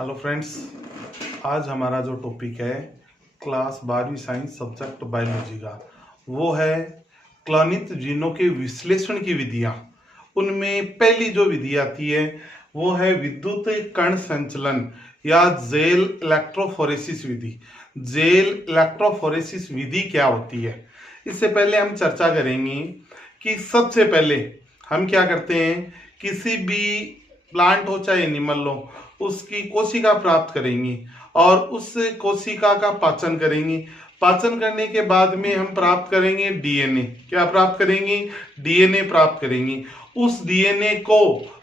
Hello friends, आज हमारा जो टॉपिक है क्लास 12वीं साइंस सब्जेक्ट बायोलॉजी का, वो है क्लोनित जीनों के विश्लेषण की विधियां। उनमें पहली जो विधि आती है वो है विद्युत कण संचलन या जेल इलेक्ट्रोफोरेसिस विधि। जेल इलेक्ट्रोफोरेसिस विधि क्या होती है, इससे पहले हम चर्चा करेंगे कि सबसे पहले हम क्या करते हैं। किसी भी प्लांट हो चाहे एनिमल हो, उसकी कोशिका प्राप्त करेंगे और उस कोशिका का पाचन करेंगे। पाचन करने के बाद में हम प्राप्त करेंगे डीएनए। क्या प्राप्त करेंगे? डीएनए प्राप्त करेंगे। उस डीएनए को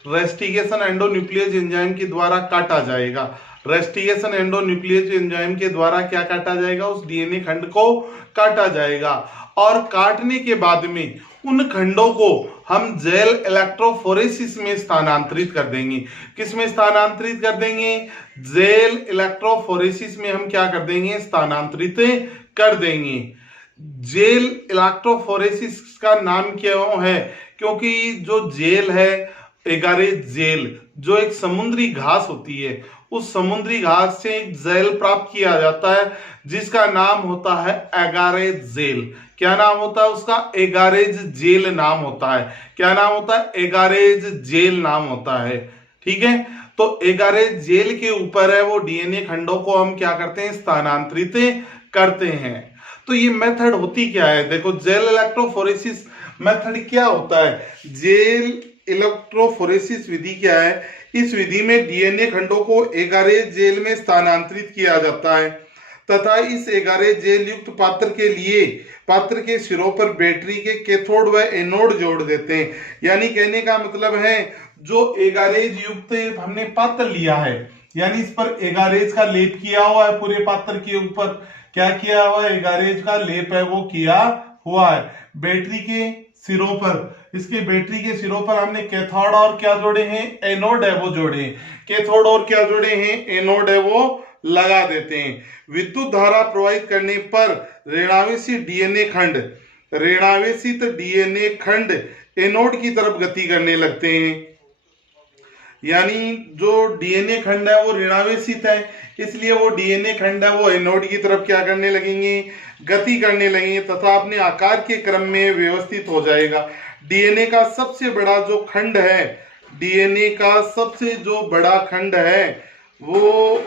रेस्टिकेशन एंडोन्यूक्लियस एंजाइम के द्वारा काटा जाएगा। रेस्टिकेशन एंडोन्यूक्लियस एंजाइम के द्वारा क्या काटा जाएगा? उस डीएनए खंड को काटा जाएगा और काटने के बाद में उन खंडों को हम जेल इलेक्ट्रोफोरेसिस में स्थानांतरित कर देंगे। किस में स्थानांतरित कर देंगे? जेल इलेक्ट्रोफोरेसिस में हम क्या कर देंगे? स्थानांतरित कर देंगे। जेल इलेक्ट्रोफोरेसिस का नाम क्यों है? क्योंकि जो जेल है, एगारेज जेल, जो एक समुद्री घास होती है, उस समुद्री घास से एक जेल प्राप्त किया जाता है जिसका नाम होता है एगारेज जेल। क्या नाम होता है उसका? एगारेज जेल नाम होता है। क्या नाम होता है? एगारेज जेल नाम होता है। ठीक है, तो एगारेज जेल के ऊपर है वो डीएनए खंडों को हम क्या करते हैं? स्थानांतरित करते हैं। तो ये मेथड होती क्या है? देखो, जेल इलेक्ट्रोफोरेसिस मेथड क्या होता है? जेल इलेक्ट्रोफोरेसिस विधि क्या है? इस विधि में डीएनए खंडों को एगारेज जेल में स्थानांतरित किया जाता है तथा इस एगारेज जेल युक्त पात्र के सिरों पर बैटरी के कैथोड व एनोड जोड़ देते हैं। यानी कहने का मतलब है, जो एगारेज युक्त हमने पात्र लिया है, यानी इस पर एगारेज का लेप किया हुआ है, पूरे पात्र के ऊपर क्या किया हुआ है? एगारेज का लेप है वो किया हुआ है। बैटरी के सिरों पर, इसके बैटरी के सिरों पर हमने कैथोड और क्या जोड़े हैं? एनोड है वो जोड़े हैं। कैथोड और क्या जोड़े हैं? एनोड है वो लगा देते हैं। विद्युत धारा प्रवाहित करने पर ऋणावेशित डीएनए खंड एनोड की तरफ गति करने लगते हैं। यानी जो डीएनए खंड है वो ऋणावेशित है, इसलिए वो डीएनए खंड है वो एनोड की तरफ क्या करने लगेंगे? गति करने लगेंगे तथा अपने आकार के क्रम में व्यवस्थित हो जाएगा। डीएनए का सबसे बड़ा जो खंड है, डीएनए का सबसे जो बड़ा खंड है, वो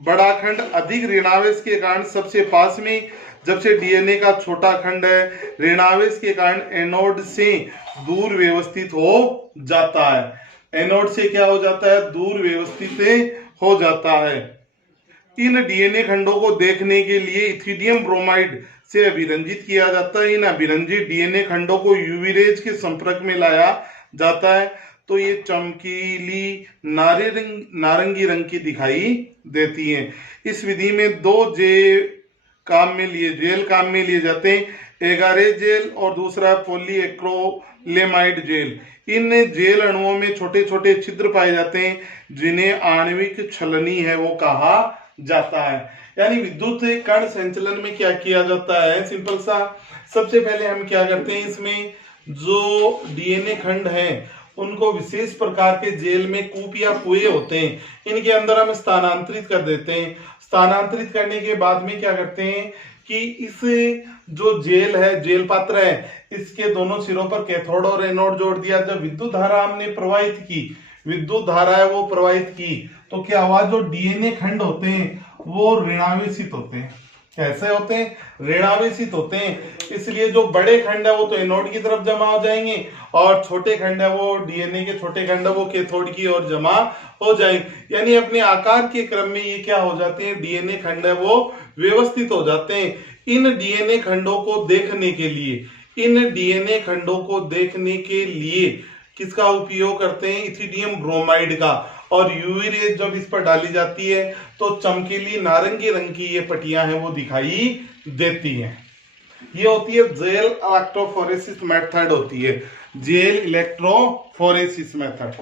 बड़ा खंड अधिक ऋणावेश के कारण सबसे पास में, जबसे डीएनए का छोटा खंड है ऋणावेश के कारण एनोड से दूर व्यवस्थित हो जाता है। एनोड से क्या हो जाता है? दूर व्यवस्थित हो जाता है। इन डीएनए खंडों को देखने के लिए इथिडियम ब्रोमाइड से अभिरंजित किया जाता है। इन अभिरंजित डीएनए खंडों को यूवी रेज के संपर्क में लाया जाता है तो ये चमकीली नारंगी रंग की दिखाई देती है। इस विधि में दो जेल काम में लिए जाते हैं, एगारेज जेल और दूसरा पॉलीएक्रिलेमाइड जेल। इन जेल अणुओं में छोटे छोटे छिद्र पाए जाते हैं जिन्हें आणविक छलनी है वो कहा जाता है। यानी विद्युत कण संचलन में क्या किया जाता है? सिंपल सा, सबसे पहले हम क्या करते हैं, इसमें जो डीएनए खंड हैं उनको विशेष प्रकार के जेल में कूप या कुएं होते हैं, इनके अंदर हम स्थानांतरित कर देते हैं। स्थानांतरित करने के बाद में क्या करते हैं कि इस जो जेल है, जेल पात्र है, इसके दोनों सिरों पर कैथोड और एनोड जोड़ दिया। जब विद्युत धारा हमने प्रवाहित की, विद्युत धारा है वो प्रवाहित की, तो क्या हुआ? जो डीएनए खंड होते हैं वो ऋणावेशित होते हैं। कैसे होते हैं? ऋणावेशित होते हैं। इसलिए जो बड़े खंड है वो तो एनोड की तरफ जमा हो जाएंगे और छोटे खंड है वो, डीएनए के छोटे खंड है वो कैथोड की ओर जमा हो जाएंगे। यानी अपने आकार के क्रम में ये क्या हो जाते हैं? डीएनए खंड है वो व्यवस्थित हो जाते हैं। इन डीएनए खंडों को देखने के लिए किसका उपयोग करते हैं? इथिडियम ब्रोमाइड का। और यूवी रेज जब इस पर डाली जाती है तो चमकीली नारंगी रंग की ये पट्टियां हैं वो दिखाई देती हैं। ये होती है जेल इलेक्ट्रोफोरेसिस मेथड होती है। जेल इलेक्ट्रोफोरेसिस मेथड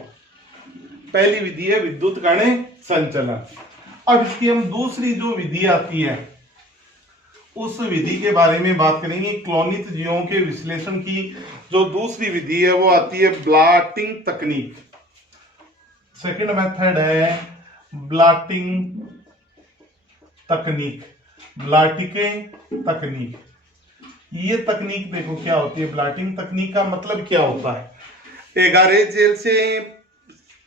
पहली विधि है विद्युत कण संचलन। अब इसकी हम दूसरी जो विधि आती है उस विधि के बारे में बात करेंगे। क्लोनित जीवों के विश्लेषण की जो दूसरी विधि है वो आती है ब्लॉटिंग तकनीक। सेकंड मेथड है ब्लॉटिंग तकनीक, ब्लॉटिंग तकनीक। ये तकनीक देखो क्या होती है। ब्लॉटिंग तकनीक का मतलब क्या होता है? एगारेज जेल से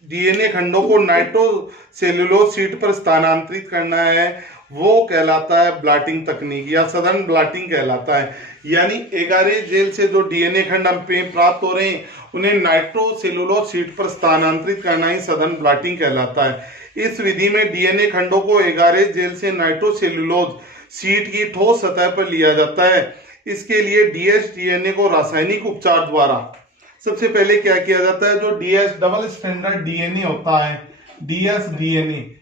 डीएनए खंडों को नाइट्रोसेल्युलोज शीट पर स्थानांतरित करना है, वो कहलाता है ब्लॉटिंग तकनीक या सघन ब्लॉटिंग कहलाता है। यानी एगारेज जेल से जो डीएनए खंड हम पे प्राप्त हो रहे हैं उन्हें नाइट्रोसेल्युलोज शीट पर स्थानांतरित करना ही सघन ब्लॉटिंग कहलाता है। इस विधि में डीएनए खंडों को एगारेज जेल से नाइट्रोसेल्युलोज शीट की ठोस सतह पर लिया जाता है। इसके लिए डीएस डीएनए को रासायनिक उपचार द्वारा सबसे पहले क्या किया जाता है, जो डीएस डबल स्टैंडर्ड डीएनए होता है, डीएस डीएनए,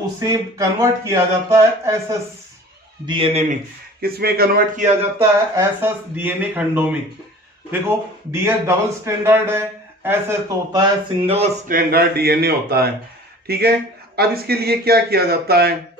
उसे कन्वर्ट किया जाता है एसएस डीएनए में। किसमें कन्वर्ट किया जाता है? एसएस डीएनए खंडों में। देखो डीएस डबल स्टैंडर्ड है, एसएस तो होता है सिंगल स्टैंडर्ड डीएनए होता है। ठीक है, अब इसके लिए क्या किया जाता है,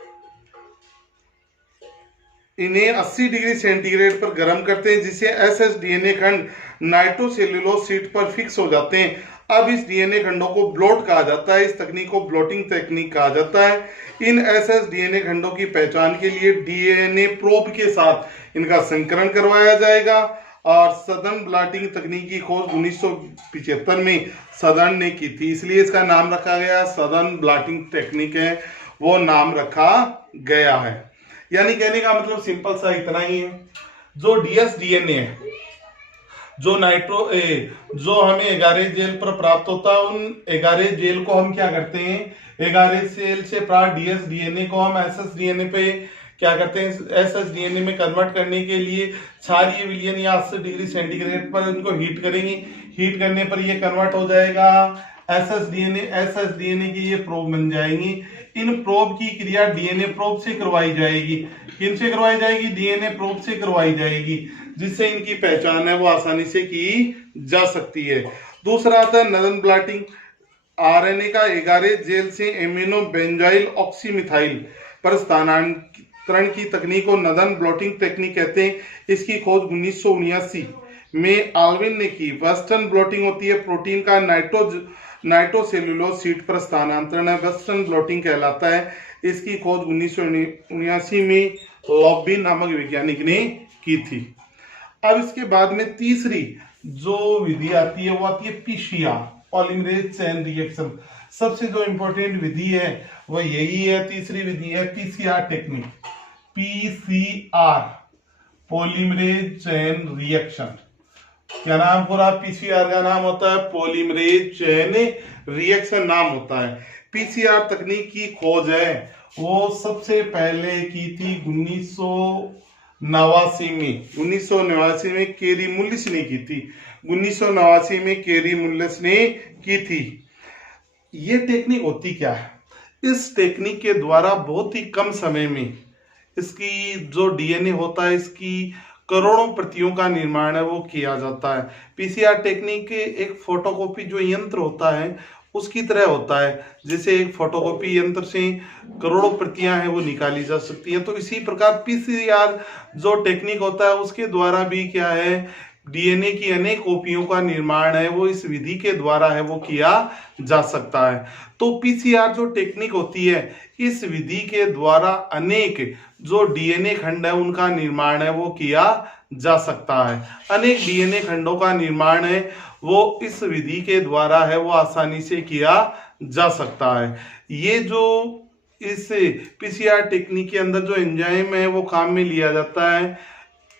इन्हें 80 डिग्री सेंटीग्रेड पर गर्म करते हैं जिससे एसएस डीएनए खंड नाइट्रोसेल्युलोज शीट पर फिक्स हो जाते हैं। अब इस डीएनए खंडों को ब्लॉट कहा जाता है। इस तकनीक को ब्लॉटिंग तकनीक कहा जाता है। इन एसएस डीएनए खंडों की पहचान के लिए डीएनए प्रोब के साथ इनका संकरण करवाया जाएगा और सघन ब्लॉटिंग तकनीक की खोज 1975 में सदन ने की थी, इसलिए इसका नाम रखा गया सघन ब्लॉटिंग टेक्निक है, वो नाम रखा गया है। यानी कहने का मतलब सिंपल सा इतना ही है, जो डीएस डीएनए है, जो जो हमें एगारेज जेल पर प्राप्त होता है, उन एगारेज जेल को हम क्या करते हैं, एगारेज जेल से प्राप्त डीएस डीएनए को हम एसएस डीएनए पे क्या करते हैं, एसएस डीएनए में कन्वर्ट करने के लिए क्षारीय विलयन या 80 डिग्री सेंटीग्रेड पर इनको हीट करेंगे। हीट करने पर ये कन्वर्ट हो जाएगा एसएस डीएनए की ये प्रोब बन जाएंगी। इन प्रोब की क्रिया डीएनए प्रोब से करवाई जाएगी। किन से करवाई जाएगी? डीएनए प्रोब से करवाई जाएगी, जिससे इनकी पहचान है वो आसानी से की जा सकती है। दूसरा आता है नदन ब्लॉटिंग। आरएनए का एगारेज जेल से एमिनो बेंजाइल ऑक्सीमिथाइल पर स्थानांतरण की तकनीक को नदन ब्लॉटिंग टेक्निक कहते हैं। इसकी खोज 1979 में आल्विन ने की। वेस्टर्न ब्लॉटिंग होती है प्रोटीन का नाइट्रोसेल्युलोज शीट पर स्थानांतरण है, वेस्टर्न ब्लॉटिंग कहलाता है। इसकी खोज 1979 में लॉबिन नामक वैज्ञानिक ने की थी। अब इसके बाद में तीसरी जो विधि आती है वो आती है पीसीआर, पॉलीमरेज चेन रिएक्शन। सबसे जो इंपॉर्टेंट विधि है वो यही है, तीसरी विधि है PCR technique. PCR, polymerase chain reaction. क्या नाम पूरा पीसीआर का नाम होता है? पॉलीमरेज चेन रिएक्शन नाम होता है। पीसीआर तकनीक की खोज है वो सबसे पहले की थी 1989 में केरी मुल्लिस ने की थी। 1989 में केरी मुल्लिस ने की थी। ये टेक्निक होती क्या है? इस टेक्निक के द्वारा बहुत ही कम समय में इसकी जो डीएनए होता है इसकी करोड़ों प्रतियों का निर्माण है वो किया जाता है। पीसीआर टेक्निक एक फोटोकॉपी जो यंत्र होता है उसकी तरह होता है, जैसे एक फोटोकॉपी यंत्र से करोड़ों प्रतियां हैं वो निकाली जा सकती हैं। तो इसी प्रकार पीसीआर जो टेक्निक होता है उसके द्वारा भी क्या है, डीएनए की अनेक कॉपियों का निर्माण है वो इस विधि के द्वारा है वो किया जा सकता है। तो पीसीआर जो टेक्निक होती है इस विधि के द्वारा अनेक जो डीएनए खंड है उनका निर्माण है वो किया जा सकता है। अनेक डीएनए खंडों का निर्माण है वो इस विधि के द्वारा है वो आसानी से किया जा सकता है। ये जो इस पीसीआर टेक्निक के अंदर जो एंजाइम है वो काम में लिया जाता है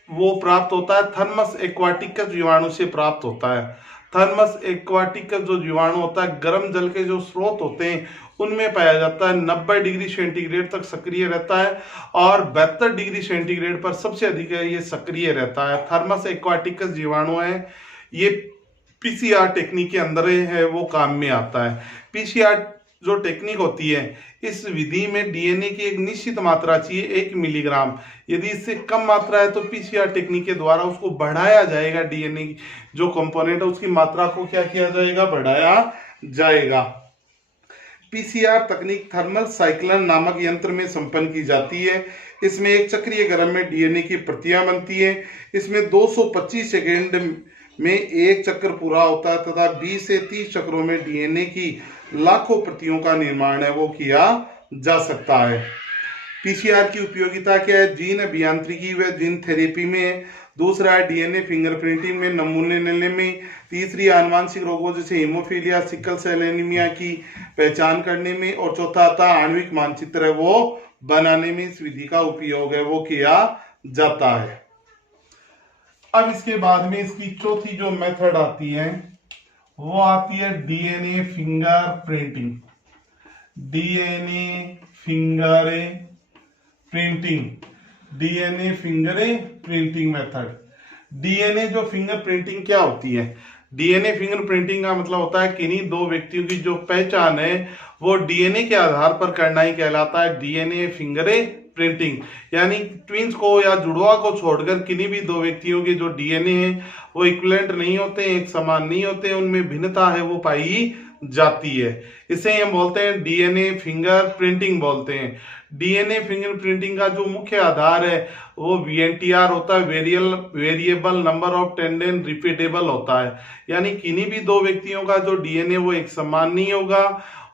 वो प्राप्त होता है थर्मस एक्वाटिकस जीवाणु से प्राप्त होता है। थर्मस एक्वाटिकस जो जीवाणु होता है गर्म जल के जो स्रोत होते हैं उनमें पाया जाता है। 90 डिग्री सेंटीग्रेड तक सक्रिय रहता है और 72 डिग्री सेंटीग्रेड पर सबसे अधिक ये सक्रिय रहता है। थर्मस एक्वाटिकस जीवाणु है, ये पीसीआर टेक्निक के अंदर है वो काम में आता है। पीसीआर जो टेक्निक होती है इस विधि में डीएनए की एक निश्चित मात्रा चाहिए 1 मिलीग्राम। यदि इससे कम मात्रा है तो पीसीआर टेक्निक के द्वारा उसको बढ़ाया जाएगा। डीएनए जो कंपोनेंट है उसकी मात्रा को क्या किया जाएगा, बढ़ाया जाएगा। पीसीआर तकनीक थर्मल साइक्लन नामक यंत्र में संपन्न की जाती है। इसमें एक चक्रीय गर्म में डीएनए की प्रतियां बनती है। इसमें 225 सेकेंड में एक चक्र पूरा होता है तथा 20 से 30 चक्रों में डीएनए की लाखों प्रतियों का निर्माण है वो किया जा सकता है। पीसीआर की उपयोगिता क्या है? जीन अभियांत्रिकी व जीन थेरेपी में। दूसरा है डीएनए फिंगरप्रिंटिंग में, नमूने लेने में। तीसरी आनुवांशिक रोगों जैसे हीमोफीलिया, सिकल सेल एनीमिया की पहचान करने में। और चौथा आता आणविक मानचित्र है वो बनाने में इस विधि का उपयोग है वो किया जाता है। अब इसके बाद में इसकी चौथी जो मेथड आती है वो आती है DNA finger printing. DNA finger printing, DNA finger printing method. DNA जो फिंगर प्रिंटिंग क्या होती है? डीएनए फिंगर प्रिंटिंग का मतलब होता है किन्हीं दो व्यक्तियों की जो पहचान है वो डीएनए के आधार पर करना ही कहलाता है डीएनए फिंगर प्रिंटिंग। यानी ट्विंस को या जुड़वा को छोड़कर किन्हीं भी दो व्यक्तियों के जो डीएनए है वो इक्विवेलेंट नहीं होते, एक समान नहीं होते, उनमें भिन्नता है वो पाई जाती है। इसे हम बोलते हैं डीएनए फिंगर प्रिंटिंग बोलते हैं। डीएनए फिंगर प्रिंटिंग का जो मुख्य आधार है वो वीएनटीआर होता है, variable number of tandem repeatable होता है। यानी किन्हीं भी दो व्यक्तियों का जो डीएनए वो एक समान नहीं होगा,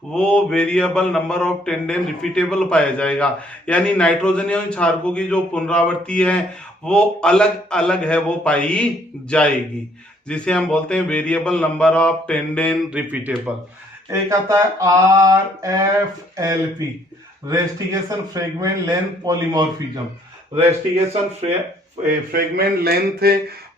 वो variable number of tandem repeatable पाया जाएगा। यानी नाइट्रोजन क्षारकों की जो पुनरावृत्ति है वो अलग अलग है वो पाई जाएगी, जिसे हम बोलते हैं variable number of tandem repeatable. एक आता है RFLP, restriction fragment length polymorphism. Restriction fragment length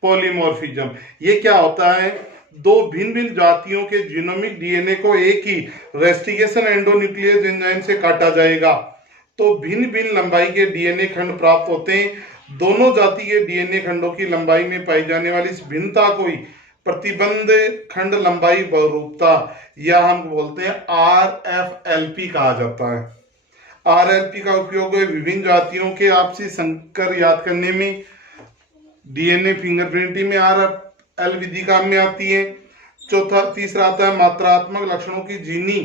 polymorphism, ये क्या होता है? दो भिन्न भिन्न जातियों के जीनोमिक डीएनए को एक ही रेस्टिगेशन एंडोन्यूक्लियस एंजाइम से काटा जाएगा तो भिन्न भिन्न लंबाई के डीएनए खंड प्राप्त होते हैं। दोनों जाति के डीएनए खंडों की लंबाई में पाई जाने वाली इस भिन्नता को ही प्रतिबंध खंड लंबाई बहुरूपता या हम बोलते हैं RFLP कहा जाता है। RLP का उपयोग विभिन्न जातियों के आपसी संकर याद करने में, डीएनए फिंगरप्रिंटिंग में RFL विधि काम में आती है। तीसरा आता है मात्रात्मक लक्षणों की जीनी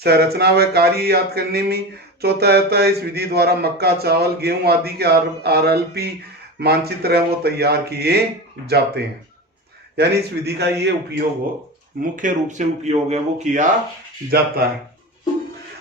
संरचना व कार्य याद करने में। चौथा आता है इस विधि द्वारा मक्का, चावल, गेहूं आदि के RLP मानचित्र है वो तैयार किए जाते हैं। यानी इस विधि का ये उपयोग मुख्य रूप से उपयोग है वो किया जाता है।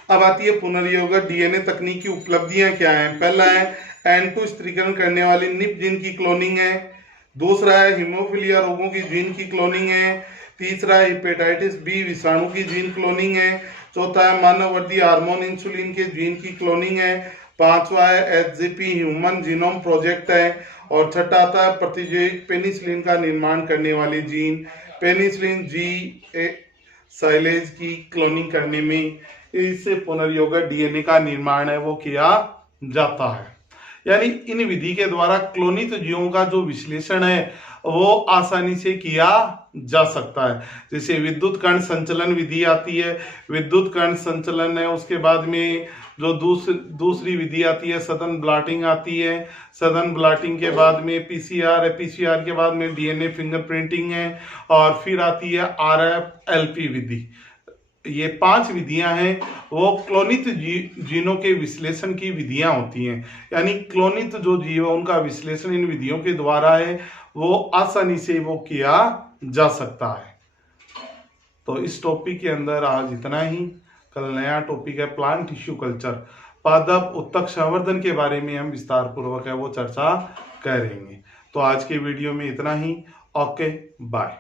अब आती है पुनर्योग डीएनए तकनीक की उपलब्धियां क्या हैं? पहला है N2 स्थिरीकरण करने वाली निप जीन की क्लोनिंग है। दूसरा है हीमोफीलिया रोगों की जीन की क्लोनिंग है। तीसरा है हेपेटाइटिस बी विषाणु की जीन क्लोनिंग है। चौथा है मानववर्धी हार्मोन इंसुलिन के जीन की क्लोनिंग है। पांचवा है HGP ह्यूमन जीनोम प्रोजेक्ट है। और छठा आता है प्रतिजैविक पेनिसिलिन का निर्माण करने वाले जीन पेनिसिलिन G साइलेज की क्लोनिंग करने में इस पुनर्योगा डीएनए का निर्माण है वो किया जाता है। यानी इन विधि के द्वारा क्लोनित जीवों का जो विश्लेषण है वो आसानी से किया जा सकता है। जैसे विद्युत कण संचलन विधि आती है, विद्युत कण संचलन है। उसके बाद में जो दूसरी विधि आती है सदन ब्लॉटिंग आती है। सदन ब्लॉटिंग के बाद में पीसीआर है, पीसीआर के बाद में डीएनए फिंगरप्रिंटिंग है और फिर आती है RFLP विधि। ये 5 विधियां हैं वो क्लोनित जीनों के विश्लेषण की विधियां होती हैं। यानी क्लोनित जो जीव है उनका विश्लेषण इन विधियों के द्वारा है वो आसानी से वो किया जा सकता है। तो इस टॉपिक के अंदर आज इतना ही। कल नया टॉपिक है प्लांट टिश्यू कल्चर, पादप उत्तक संवर्धन के बारे में हम विस्तार पूर्वक है वो चर्चा करेंगे। तो आज के वीडियो में इतना ही। Okay, bye.